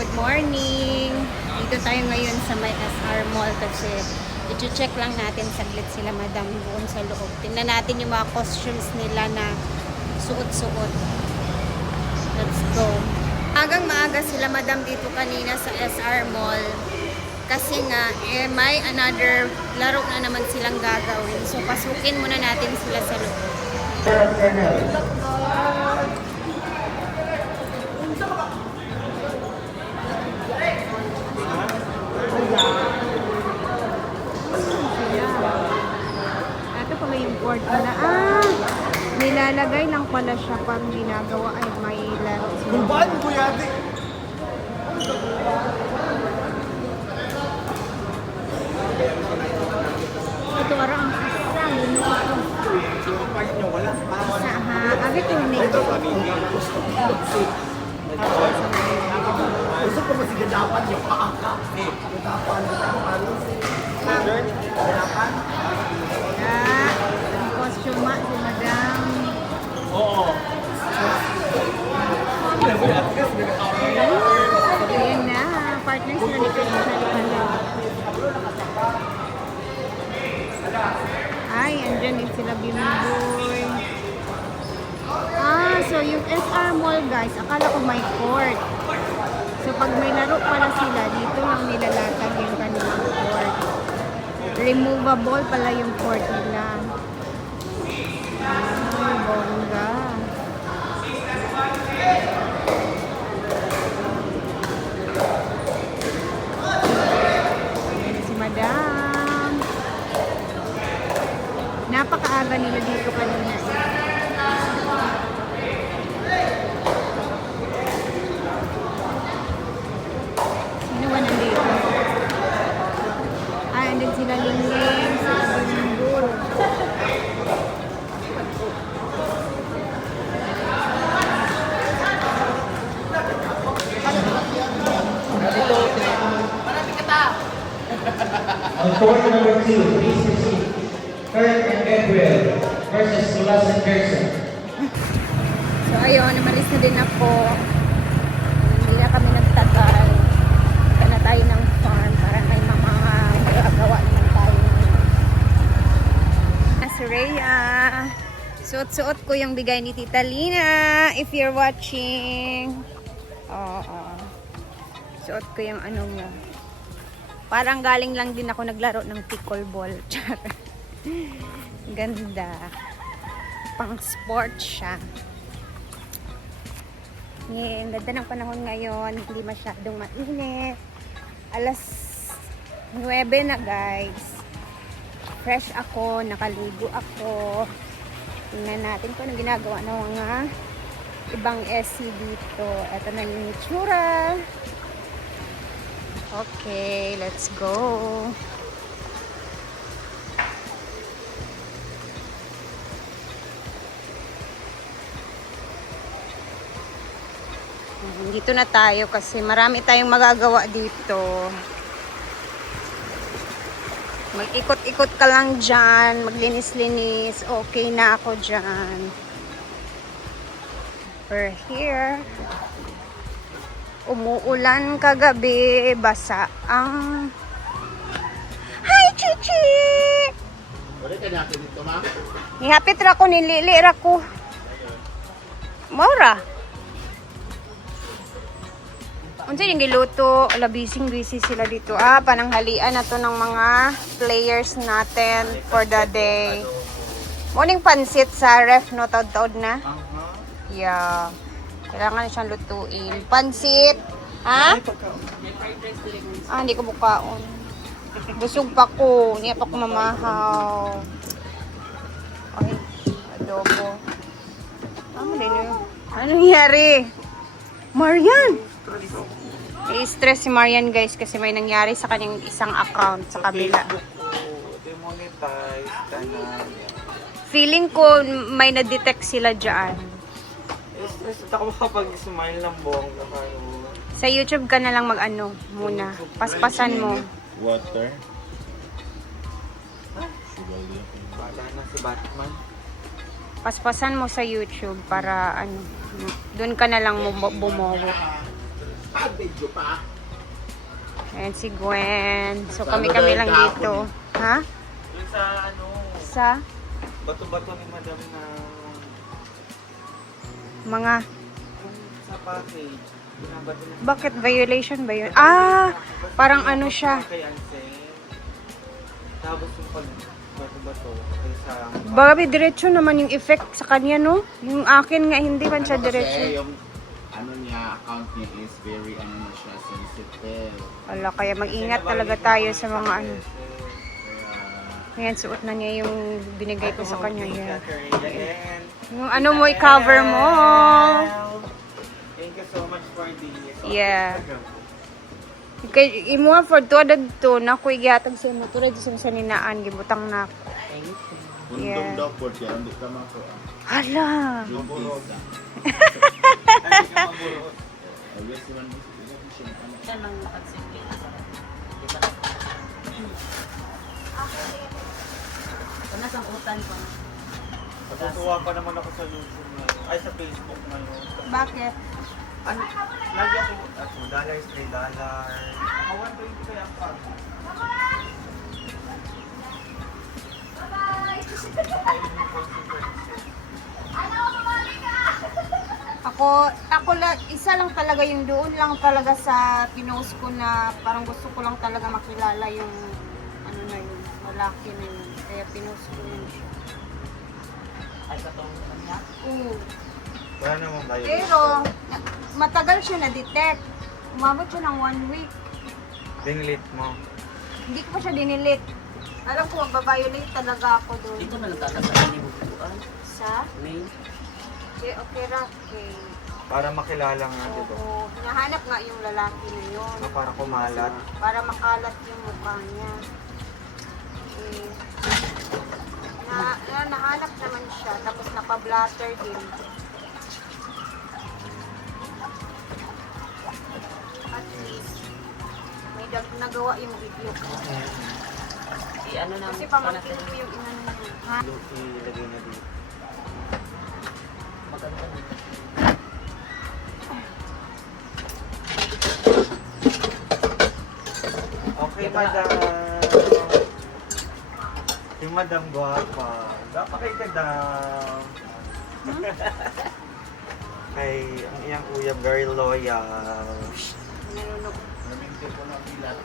Good morning! Dito tayo ngayon sa may SR Mall kasi i-check lang natin saglit sila madam doon sa loob. Tingnan natin yung mga costumes nila na suot-suot. Let's go. Agang maaga sila madam dito kanina sa SR Mall kasi nga may another laro na naman silang gagawin. So pasukin muna natin sila sa loob. Ito pala yung board na nilalagay lang pala siya pang ginagawa ay may laro sila. Bulbaan mo yate. Ito arang asang Wala. sa ha agad yung nito. Gusto ko masigadapan yung paaka. Gadapan. Gadapan. Ang costume si madam. Oo. Ayan na, partner sila ni Christian pala. Ay, andyan din sila Bimboy. So yung SR Mall guys, akala ko may court. So pag may laro pala sila, dito lang nilalatag yung kanilang court. Removable pala yung court nila. Ay, bongga. Ayan si madam. Napakaaga nila dito kanina. Sino ba nandito? Andun sila Lingling, sila Bimbul. On court number 2, please proceed. Kurt and Gabriel versus Sulas and Gerson. So ayun, namalis na din ako. Hindi na kami nagtagal. Punta na tayo ng farm para may mga magagawa naman tayo. Si Rhea. Suot-suot ko yung bigay ni Tita Lina. If you're watching. Oo. Suot ko yung ano mo. Parang galing lang din ako naglaro ng pickleball. Ganda. Pang sport siya. Ngayon, ganda ng panahon ngayon. Hindi masyadong mainit. Alas 9 na guys. Fresh ako. Nakaligo ako. Tingnan natin kung anong ginagawa ng mga ibang SC dito. Ito na yung itsura. Okay, let's go. Dito na tayo kasi marami tayong magagawa dito. Mag-ikot-ikot ka lang dyan, maglinis-linis, okay na ako dyan. We're here. Umuulan kagabi, basa ang... Hi, Chichi! Wala ka natin dito, ma? Nihapit ra ko, nilili ra ko. Mora. Unsa yung giluto? Ala, busy sila dito. Pananghalian na to ng mga players natin for the day. Morning pansit sa ref, no? Taod-taod na. Yeah. Kailangan siyang lutuin. Pansit. Ha? Hindi ko bukaon. Busog pa ko. Hindi pa ko mamahaw. Ay, adobo. Ano din yun? Ano nangyari? Marian! I-stress si Marian guys kasi may nangyari sa kanyang isang account sa kabila. Demonetize, tanan. Feeling ko may na-detect sila dyan. Stress ako makapag-smile ng bongga. Sa YouTube ka na lang mag-ano muna. Paspasan mo. Water. Wala na si Batman. Paspasan mo sa YouTube para ano, doon ka na lang bumowo. Video pa. Ayan si Gwen. So kami-kami lang dito. Ha? Yung sa ano, Sa bato-bato ni madam na mga... yung sa package. Binabato niya. Bakit violation ba yun? Ah! Parang ano siya. Kay Ansen. Tapos yung pag bato-bato kay sa... Babi, diretso naman yung effect sa kanya, no? Yung akin nga, hindi man siya Kasi diretso. yung ano niya, account niya is very ano na siya, sensitive. Wala, kaya mag-ingat talaga tayo sa mga ano. Kaya, Ayan, suot na niya yung binigay ko sa kanya. Yan. Again. Yung ano mo, i-cover mo. Thank you so much for this. Yeah. Kay imo nga for to adad to na ko igihatag sa imo tulad sa ninaan gibutang na. Undong Yeah. daw po siya, hindi ka mako. Hala. Yung pizza. Always naman mo siya. Natutuwa pa naman ako sa YouTube ngayon. Ay, sa Facebook ngayon. Bakit? Ano? Lagi ako, $2, $3. Mga 120 kaya ang pag. Ako lang, isa lang talaga yung doon lang talaga sa pinost ko na parang gusto ko lang talaga makilala yung ano na yun, malaki na yun. Kaya pinost ko yun siya. Ay, katulungan niya. Oo. Wala naman ba yun? Pero, matagal siya na-detect. Umabot siya ng 1 week. Dinglit mo. Hindi ko pa siya dinilit. Alam ko, magbabiolate talaga ako doon. Dito na nagtatasalan ni Bubuan. Sa? May Okay ra. Okay. Para makilala nga, di ba? Oo. Hinahanap nga yung lalaki na yun. Na para kumalat. Para makalat yung mukha niya. Okay. Nahanap naman siya. Tapos napa-blatter din. At least, may nagawa yung video ko. i-ano na Kasi pamangkin ko yung inano niya. Ha? Ilagay na dito. maganda na. Okay, madam. Yung madam guwapa. Dapat kay kadam. Kay ang iyang uyab, very loyal. Nalunok. Naminti ko na bilat.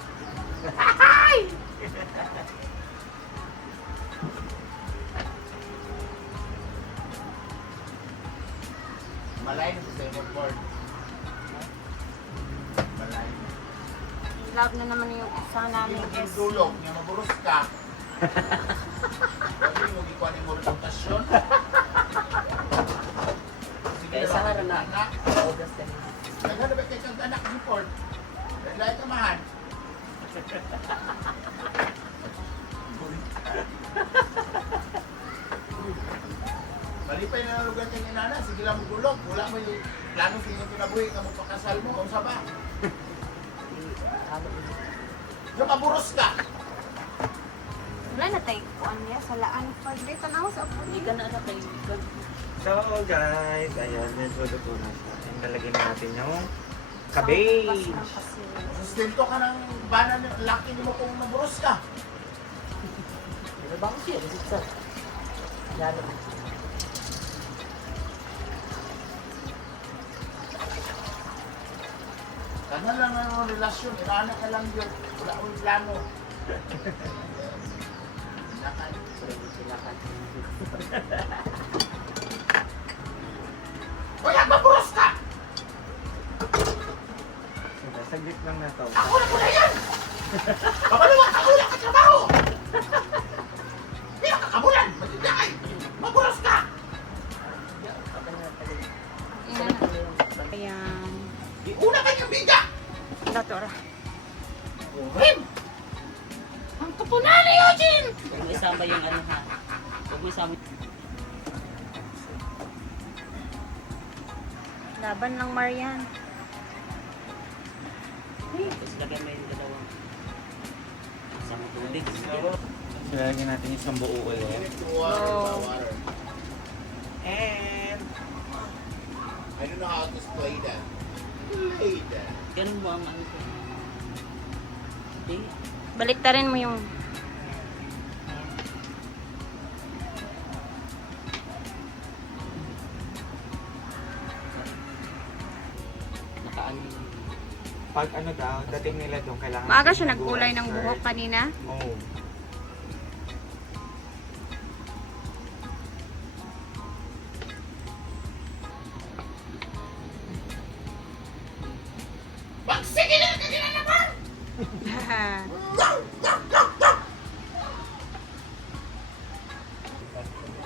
Malay na sa board. Malay. Love na naman yung isa namin Yung is tulog, nga maburos ka. Pwede mo ikuha ni mo reputasyon. Kaya sa harap na. Anak. Odas ka na. Naghanap kayo kang anak ni Ford. Lahat ka mahan. Malipay na lugar kang inana, sige lang mo gulog. Wala mo yung plano sa inyong kinabuhi, ka magpakasal mo, kung ba? Yung maburos ka. wala na tayo kuan niya sa laan for day tanaw sa apo Hindi ka na anak kayo. So guys, ayan, medyo luto na siya. Nalagay natin yung cabbage. Sustento ka ng bana ng laki mo kung maburos ka. Ano ba ako siya? Visit sa. Lalo. Kana lang ang relasyon, inana ka lang yun. Wala akong plano. Inakan. Silakan. Hoy, magbaburos ka! Saglit lang na to. Ako na muna yan! Papaluwa ka, wala ka trabaho! Hindi ka kabulan, matindakay! Maburos ka! ayan Iuna ka niyang biga! datora Rim! Ang kapunan ni Eugene! Huwag mo isama yung ano ha. Huwag mo isama. laban lang Marian Tapos lagyan mo yung dalawang. Isama tubig. Silagyan natin yung isang buo ulit. Water. And I don't know how to play that. Play that. Ganun mo ang ano ko. Okay. Baliktarin mo yung... Nakaano. Pag ano daw, dating nila doon, kailangan... Maaga siya nagkulay ng buhok kanina. Oo.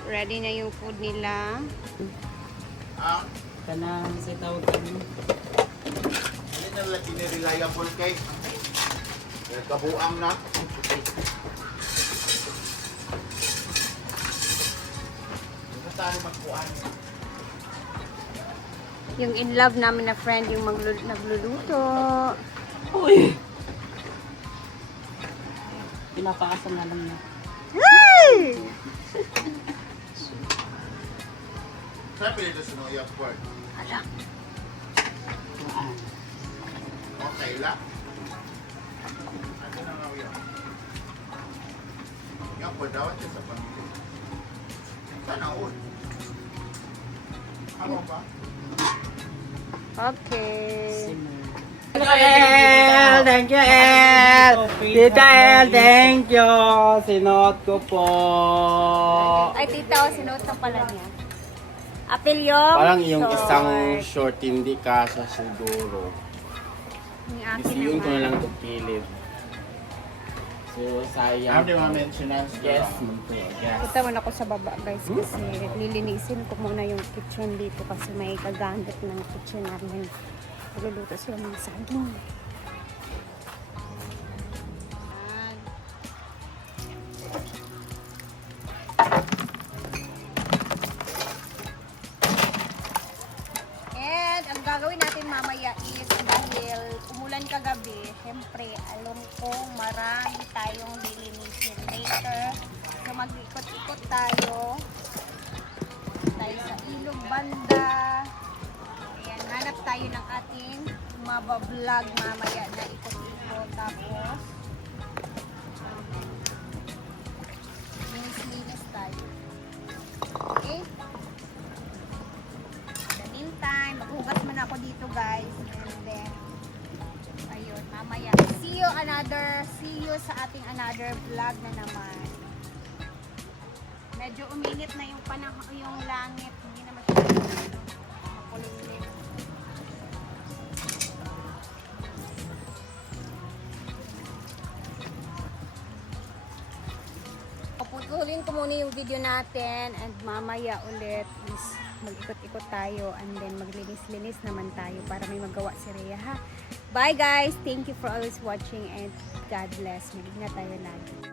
Ready na yung food nila. Ah, Kanang sa tawag kami. hindi na lang pinireliable kay. Kabuang na. Hindi tayo magkuhan. Yung in love namin na friend, yung nagluluto. Uy! Pinapaasam na lang niya. Saan pinito sa New York Port? Ala. Tumaan. Okay lang. Ano na nga yun? Yung po daw siya sa pamilya. Sana all. Ano ba? Okay. Simmer. El, thank you, El. Tita El, thank you. Sinot ko po. Ay, tita, sinuot na pala niya. Apil yung Parang yung short. isang short hindi kasha siguro. Yung akin Isiyon ko na naman. lang itong kilid. So, sayang. Ano yung mga maintenance? Yes, munto. Yes. Punta muna ako sa baba guys kasi lilinisin ko muna yung kitchen dito kasi may kagamit ng kitchen namin. Nagluluto sila ng saging. Ayan. And ang gagawin natin mamaya is dahil umulan kagabi, syempre alam ko marami tayong lilinisin later. So mag-ikot-ikot tayo sa ilog banda. Ayan, hanap tayo ng ating mabablog mamaya na ikot-ikot. Tapos linis-linis tayo. Okay? The meantime, maghugas muna ako dito guys. And then, ayun, mamaya. See you sa ating another vlog na naman. Medyo uminit na yung panahon, yung langit. Hindi na masyadong makulimlim. Puputulin ko muna yung video natin and mamaya ulit is mag-ikot-ikot tayo and then maglinis-linis naman tayo para may magawa si Rhea ha. Bye guys! Thank you for always watching and God bless. Mag-ingat tayo lagi.